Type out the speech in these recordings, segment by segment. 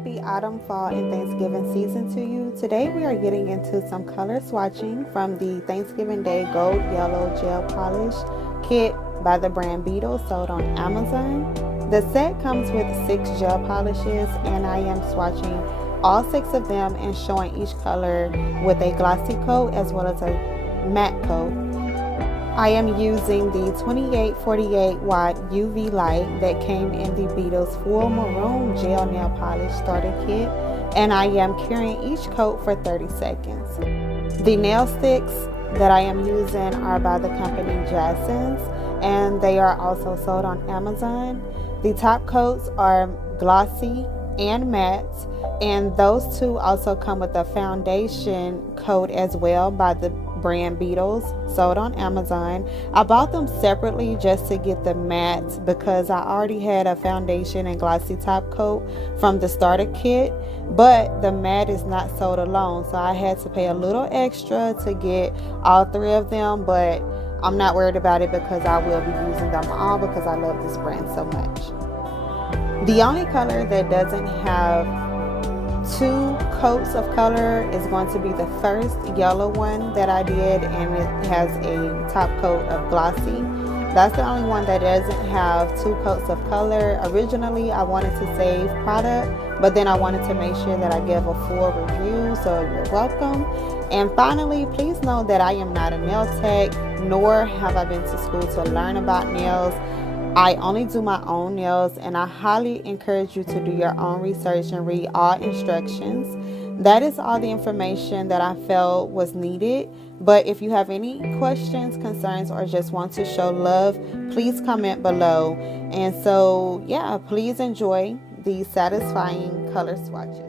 happy autumn, fall, and Thanksgiving season to you. Today we are getting into some color swatching from the Thanksgiving Day Gold Yellow Gel Polish Kit by the brand Beetle, sold on Amazon. The set comes with 6 gel polishes, and I am swatching all 6 of them and showing each color with a glossy coat as well as a matte coat. I am using the 2848 watt UV light that came in the Beetles Full Maroon Gel Nail Polish Starter Kit, and I am curing each coat for 30 seconds. The nail sticks that I am using are by the company JASSINS, and they are also sold on Amazon. The top coats are glossy and matte, and those two also come with a foundation coat as well by the brand Beetles, sold on Amazon. I bought them separately just to get the matte because I already had a foundation and glossy top coat from the starter kit, but the matte is not sold alone, so I had to pay a little extra to get all 3 of them, but I'm not worried about it because I will be using them all because I love this brand so much. The only color that doesn't have 2 coats of color is going to be the first yellow one that I did, and it has a top coat of glossy. That's the only one that doesn't have 2 coats of color. Originally I wanted to save product, but then I wanted to make sure that I give a full review, so you're welcome. And finally, please know that I am not a nail tech, nor have I been to school to learn about nails. I only do my own nails, and I highly encourage you to do your own research and read all instructions. That is all the information that I felt was needed. But if you have any questions, concerns, or just want to show love, please comment below. And so, yeah, please enjoy these satisfying color swatches.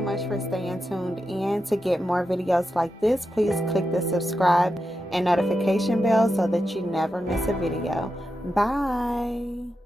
so much for staying tuned in. To get more videos like this, please click the subscribe and notification bell so that you never miss a video. Bye.